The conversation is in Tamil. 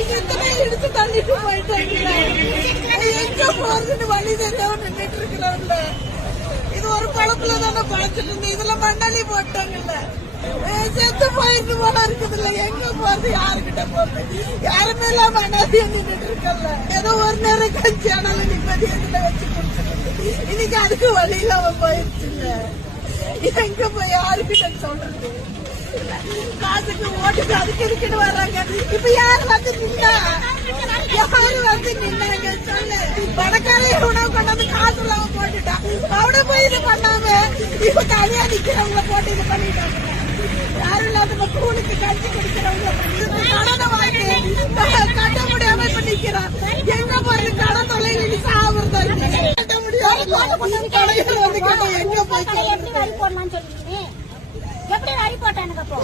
எடுத்து தள்ளிட்டு போயிட்டாங்க. எங்க போறதுன்னு வழி தெரியாம நின்றுட்டு இருக்கிறாங்கல்ல. இது ஒரு பழப்புல தானே பழச்சிட்டு இருந்து இதுல மண்ணாளி போட்டாங்கல்ல. செத்து போயிட்டு போல இருக்குதுல்ல. எங்க போறது, யாருக்கிட்ட போறது, யாருமே இல்லாம அனாதையா நின்றுட்டு இருக்கல. ஏதோ ஒரு நேரம் கஞ்சி ஆனாலும் நிம்மதி இதுல வச்சு கொடுத்துருக்கு. இன்னைக்கு அதுக்கு வழி இல்லாம போயிருச்சுங்க. எங்க போய் யாருக்கிட்ட சொல்றது? காசுக்கு ஓட்டுக்கு அதுக்கு இருக்குன்னு வர்றாங்க. இப்ப யாரு வந்து நின்னா, யாரு வந்து நின்னாங்க சொல்லு? பணக்காரே உணவு கொண்டாந்து காசு இல்லாம போட்டுட்டான். அவனை போய் இது பண்ணாம இப்ப தனியா நிக்கிறவங்கள போட்டு இது பண்ணிட்டாங்க. யாரும் இல்லாத கூலுக்கு கஞ்சி குடிக்கிறவங்க கடனை வாங்கி கட்ட முடியாம இப்ப நிக்கிறான். எங்க போறது? கடன் தொலைவில் சாவுறதா கட்ட முடியாது. கடையில் வந்து கேட்டா எங்க போய் எப்படி வரி போட்டானுங்க அப்போ?